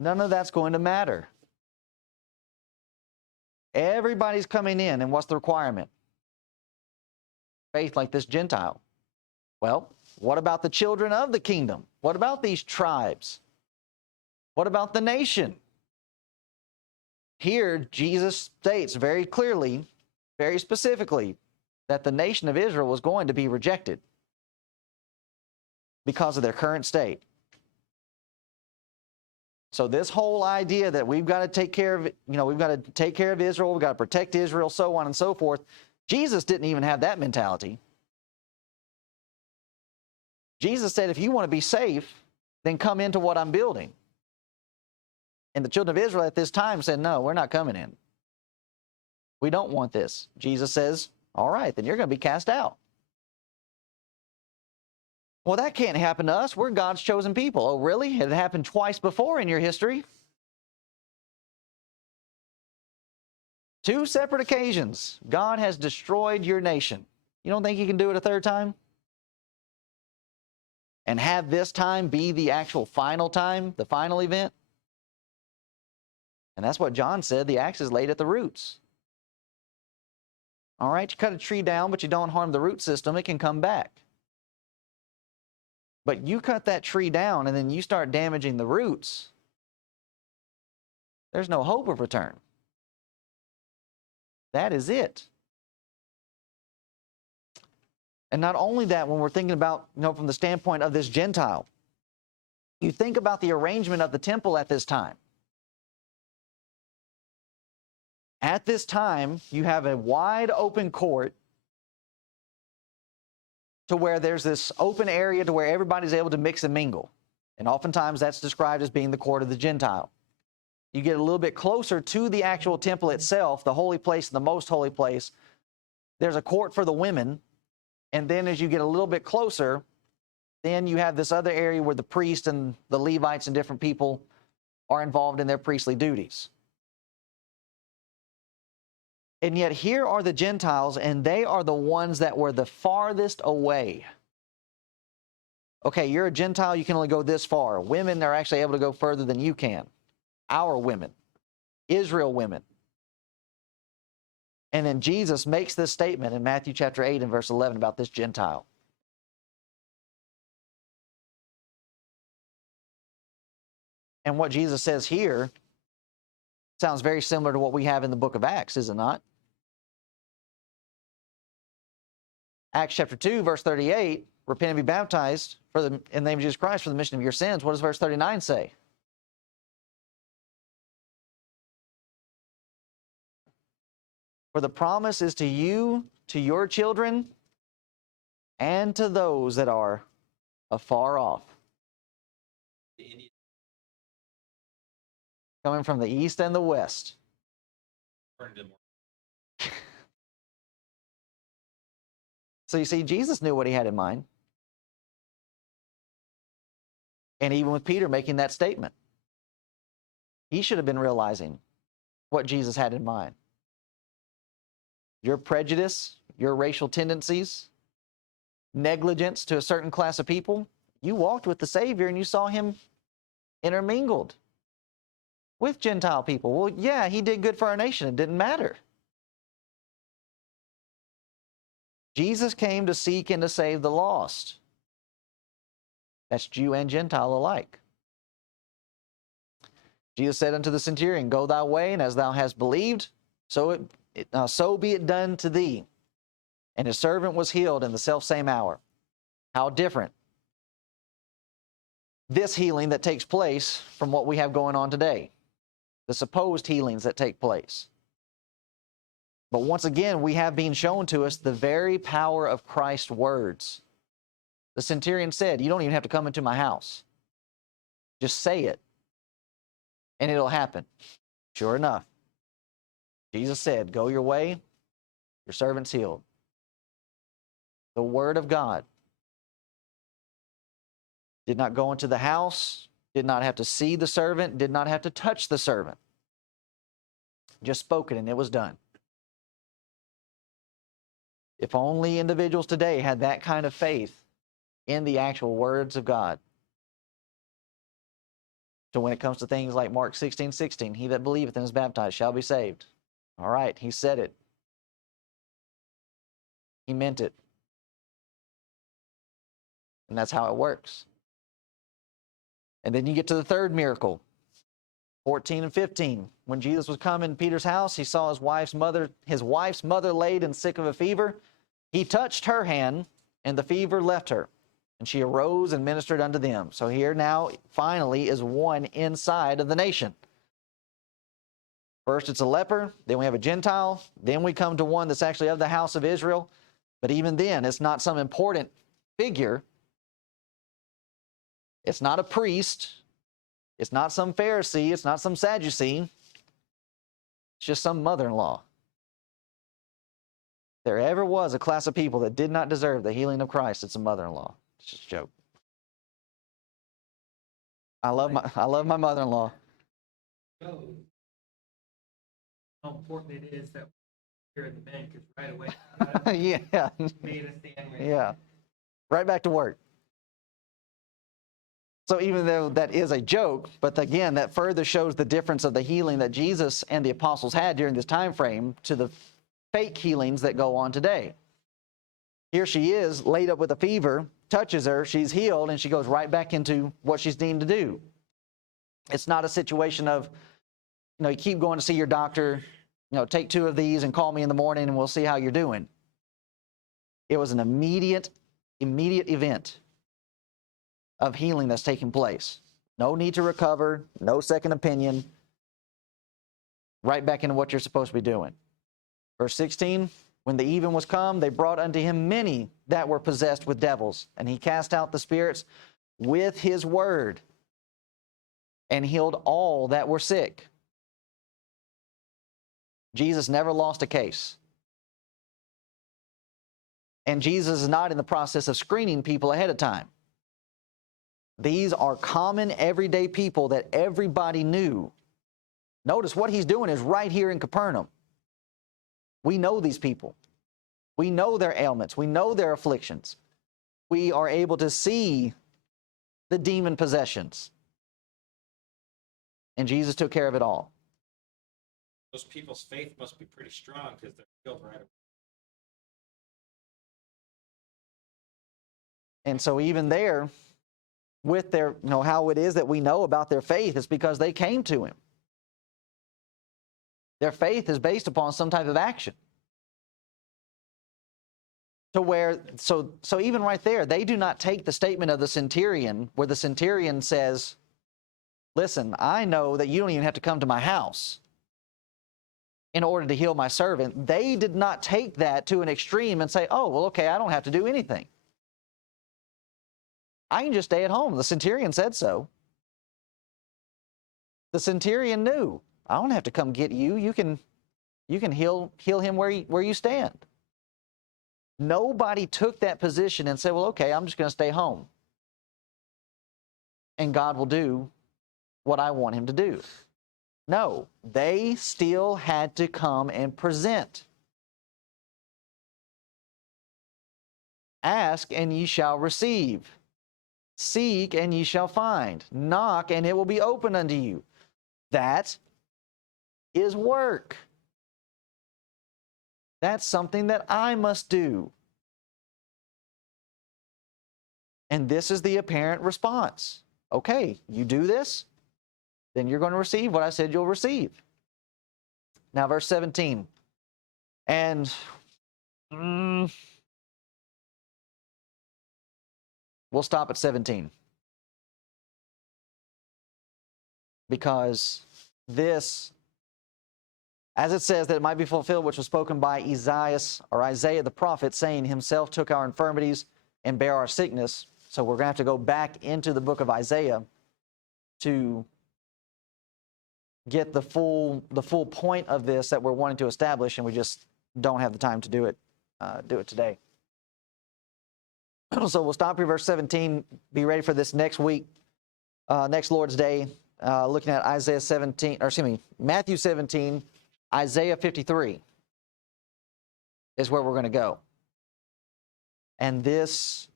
None of that's going to matter. Everybody's coming in, and what's the requirement? Faith like this Gentile. Well, what about the children of the kingdom? What about these tribes? What about the nation? Here, Jesus states very clearly, very specifically, that the nation of Israel was going to be rejected because of their current state. So this whole idea that we've got to take care of, we've got to take care of Israel, we've got to protect Israel, so on and so forth, Jesus didn't even have that mentality. Jesus said, if you want to be safe, then come into what I'm building. And the children of Israel at this time said, no, we're not coming in. We don't want this. Jesus says, all right, then you're going to be cast out. Well, that can't happen to us. We're God's chosen people. Oh, really? It happened twice before in your history. 2 separate occasions. God has destroyed your nation. You don't think he can do it a third time? And have this time be the actual final time, the final event? And that's what John said, the axe is laid at the roots. All right, you cut a tree down, but you don't harm the root system, it can come back. But you cut that tree down and then you start damaging the roots, there's no hope of return. That is it. And not only that, when we're thinking about, from the standpoint of this Gentile, you think about the arrangement of the temple at this time. At this time, you have a wide open court to where there's this open area to where everybody's able to mix and mingle. And oftentimes that's described as being the court of the Gentile. You get a little bit closer to the actual temple itself, the holy place, the most holy place. There's a court for the women. And then as you get a little bit closer, then you have this other area where the priest and the Levites and different people are involved in their priestly duties. And yet here are the Gentiles, and they are the ones that were the farthest away. Okay, you're a Gentile, you can only go this far. Women are actually able to go further than you can. Our women, Israel women. And then Jesus makes this statement in Matthew chapter 8 and verse 11 about this Gentile. And what Jesus says here sounds very similar to what we have in the book of Acts, is it not? Acts chapter 2, verse 38, repent and be baptized in the name of Jesus Christ for the remission of your sins. What does verse 39 say? For the promise is to you, to your children, and to those that are afar off. Coming from the east and the west. So you see, Jesus knew what he had in mind. And even with Peter making that statement, he should have been realizing what Jesus had in mind. Your prejudice, your racial tendencies, negligence to a certain class of people, you walked with the Savior and you saw him intermingled with Gentile people. Well, yeah, he did good for our nation. It didn't matter. Jesus came to seek and to save the lost. That's Jew and Gentile alike. Jesus said unto the centurion, go thy way, and as thou hast believed, so be it done to thee. And his servant was healed in the selfsame hour. How different this healing that takes place from what we have going on today, the supposed healings that take place. But once again, we have been shown to us the very power of Christ's words. The centurion said, you don't even have to come into my house. Just say it, and it'll happen. Sure enough, Jesus said, go your way, your servant's healed. The word of God did not go into the house, did not have to see the servant, did not have to touch the servant. Just spoke it and it was done. If only individuals today had that kind of faith in the actual words of God. So when it comes to things like Mark 16:16, he that believeth and is baptized shall be saved. All right, he said it. He meant it. And that's how it works. And then you get to the third miracle, 14 and 15. When Jesus was coming to Peter's house, he saw his wife's mother laid and sick of a fever. He touched her hand, and the fever left her. And she arose and ministered unto them. So here now, finally, is one inside of the nation. First it's a leper, then we have a Gentile, then we come to one that's actually of the house of Israel. But even then, it's not some important figure. It's not a priest. It's not some Pharisee. It's not some Sadducee. It's just some mother-in-law. If there ever was a class of people that did not deserve the healing of Christ, it's a mother-in-law. It's just a joke. I love my mother-in-law. Shows how important it is that we're here at the bank is right away. Yeah. Made a stand right Yeah. Right back to work. So even though that is a joke, but again, that further shows the difference of the healing that Jesus and the apostles had during this time frame to the fake healings that go on today. Here she is, laid up with a fever, touches her, she's healed, and she goes right back into what she's deemed to do. It's not a situation of, you keep going to see your doctor, take 2 of these and call me in the morning and we'll see how you're doing. It was an immediate event of healing that's taking place. No need to recover, no second opinion. Right back into what you're supposed to be doing. Verse 16, when the even was come, they brought unto him many that were possessed with devils, and he cast out the spirits with his word, and healed all that were sick. Jesus never lost a case. And Jesus is not in the process of screening people ahead of time. These are common, everyday people that everybody knew. Notice what he's doing is right here in Capernaum. We know these people. We know their ailments. We know their afflictions. We are able to see the demon possessions. And Jesus took care of it all. Those people's faith must be pretty strong because they're healed right away. And so even there, with their, how it is that we know about their faith is because they came to him. Their faith is based upon some type of action. So even right there, they do not take the statement of the centurion where the centurion says, listen, I know that you don't even have to come to my house in order to heal my servant. They did not take that to an extreme and say, oh, well, okay, I don't have to do anything. I can just stay at home. The centurion said so. The centurion knew, I don't have to come get you. You can heal him where you stand. Nobody took that position and said, well, okay, I'm just going to stay home. And God will do what I want him to do. No, they still had to come and present. Ask and ye shall receive. Seek and ye shall find. Knock and it will be open unto you. That is work. That's something that I must do. And this is the apparent response. Okay, you do this, then you're going to receive what I said you'll receive. Now, verse 17. And we'll stop at 17. Because this, as it says, that it might be fulfilled, which was spoken by Isaiah the prophet, saying, himself took our infirmities and bare our sickness. So we're going to have to go back into the book of Isaiah to get the full point of this that we're wanting to establish, and we just don't have the time to do it today. So we'll stop here, verse 17. Be ready for this next week, next Lord's Day, looking at Matthew 17, Isaiah 53 is where we're going to go. And this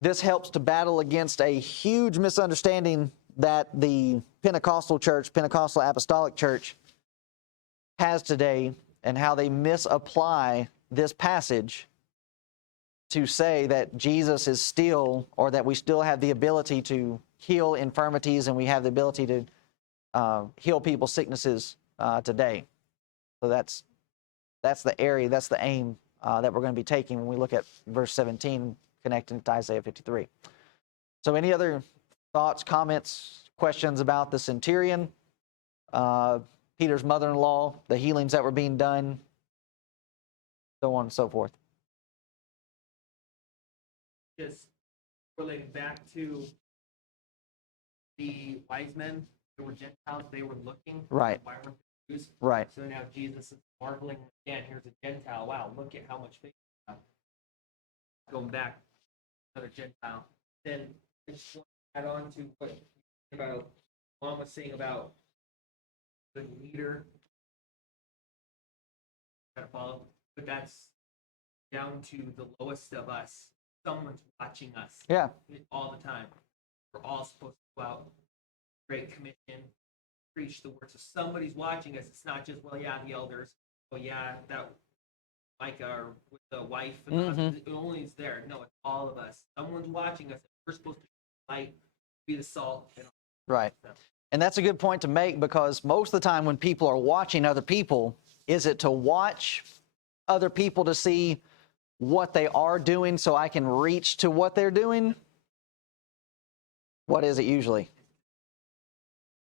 This helps to battle against a huge misunderstanding that the Pentecostal church, Pentecostal Apostolic Church, has today, and how they misapply this passage to say that Jesus is still, or that we still have the ability to heal infirmities and we have the ability to heal people's sicknesses today. So that's the area, that's the aim that we're going to be taking when we look at verse 17, connecting to Isaiah 53. So any other thoughts, comments, questions about the centurion, Peter's mother-in-law, the healings that were being done, so on and so forth? Just relating back to the wise men, they were Gentiles, they were looking. Right. Why weren't they Jews? Right. So now Jesus is marveling again. Here's a Gentile. Wow, look at how much faith they have. Going back, another Gentile. Then I just want to add on to what about Mom was saying about the leader. Gotta follow, but that's down to the lowest of us. Someone's watching us. Yeah. All the time. We're all supposed to go out, Great Commission, preach the word. So somebody's watching us. It's not just, well, yeah, the elders. Oh, yeah, that Micah or with the wife and the husband. It only is there. No, it's all of us. Someone's watching us. We're supposed to light, be the salt. And all Right. that stuff. And that's a good point to make, because most of the time when people are watching other people, is it to watch other people to see what they are doing so I can reach to what they're doing? What is it usually?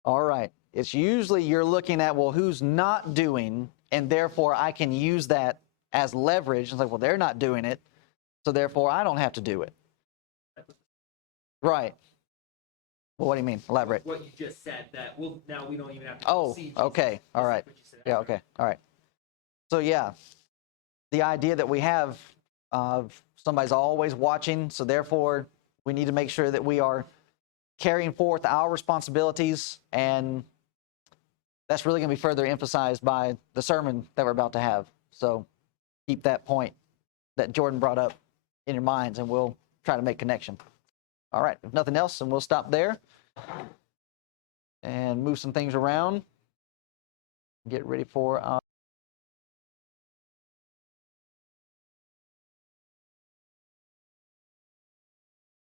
All right. It's usually you're looking at, well, who's not doing, and therefore I can use that as leverage. It's like, well, they're not doing it, so therefore I don't have to do it. Right. Well, what do you mean? Elaborate. What you just said, that now we don't even have to Oh, see Jesus. okay. All right. What you said. Yeah, okay. All right. So, yeah, the idea that we have somebody's always watching, so therefore we need to make sure that we are carrying forth our responsibilities, and that's really going to be further emphasized by the sermon that we're about to have. So keep that point that Jordan brought up in your minds, and we'll try to make connection. All right, if nothing else, then we'll stop there and move some things around. Get ready for